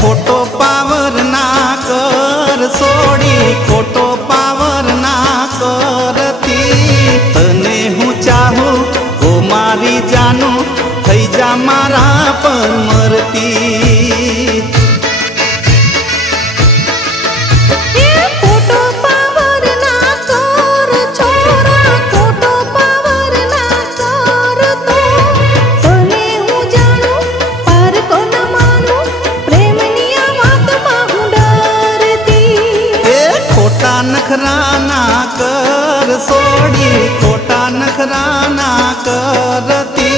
खोटो power ना कर सोड़ी खोटो power ना करती तने हूँ चाहू ओ मारी जानू थई जा मारा पर मरती नखरा ना कर सोड़ी खोटा नखरा ना करती।